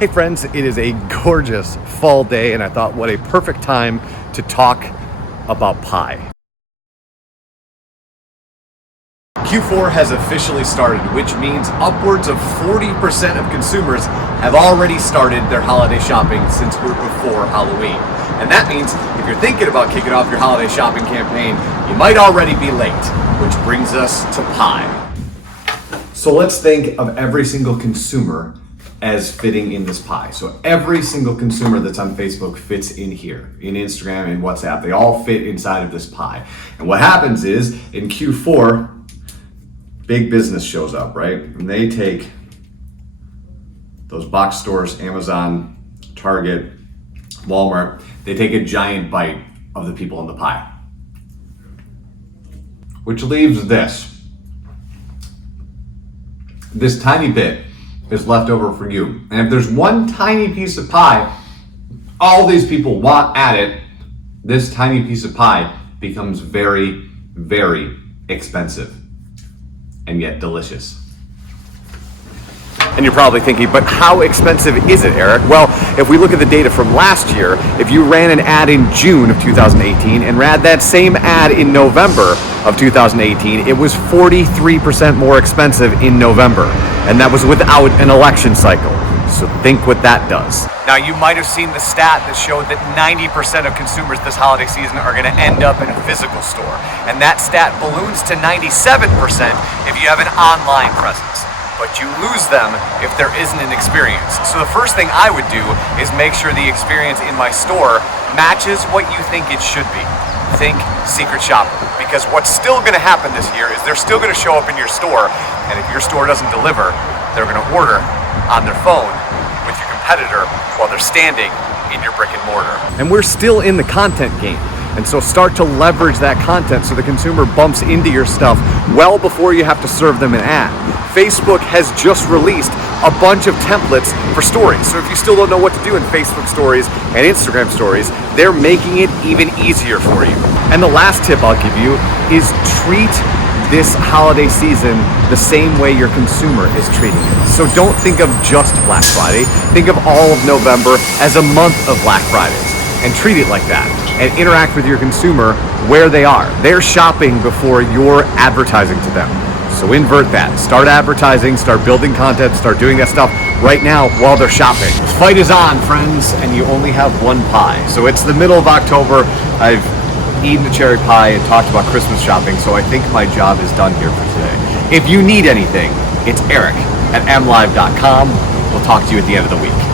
Hey friends, it is a gorgeous fall day and I thought what a perfect time to talk about pie. Q4 has officially started, which means upwards of 40% of consumers have already started their holiday shopping since we're before Halloween. And that means if you're thinking about kicking off your holiday shopping campaign, you might already be late, which brings us to pie. So let's think of every single consumer as fitting in this pie. So every single consumer that's on Facebook fits in here, in Instagram and WhatsApp. They all fit inside of this pie. And what happens is in Q4, big business shows up, right? And they take those box stores, Amazon, Target, Walmart, they take a giant bite of the people in the pie. Which leaves this tiny bit is left over for you. And if there's one tiny piece of pie all these people want at it, this tiny piece of pie becomes very, very expensive and yet delicious. And you're probably thinking, but how expensive is it, Eric? Well, if we look at the data from last year, if you ran an ad in June of 2018 and ran that same ad in November of 2018, it was 43% more expensive in November. And that was without an election cycle. So think what that does. Now, you might have seen the stat that showed that 90% of consumers this holiday season are going to end up in a physical store. And that stat balloons to 97% if you have an online presence. But you lose them if there isn't an experience. So the first thing I would do is make sure the experience in my store matches what you think it should be. Think secret shopper. Because what's still going to happen this year is they're still going to show up in your store, and if your store doesn't deliver, they're going to order on their phone with your competitor while they're standing in your brick and mortar. And we're still in the content game. And so start to leverage that content so the consumer bumps into your stuff well before you have to serve them an ad. Facebook has just released a bunch of templates for stories. So if you still don't know what to do in Facebook stories and Instagram stories, they're making it even easier for you. And the last tip I'll give you is treat this holiday season the same way your consumer is treating it. So don't think of just Black Friday. Think of all of November as a month of Black Fridays and treat it like that. And interact with your consumer where they are. They're shopping before you're advertising to them. So invert that. Start advertising, start building content, start doing that stuff right now while they're shopping. The fight is on, friends, and you only have one pie. So it's the middle of October. I've eaten the cherry pie and talked about Christmas shopping, so I think my job is done here for today. If you need anything, it's Eric at mlive.com. We'll talk to you at the end of the week.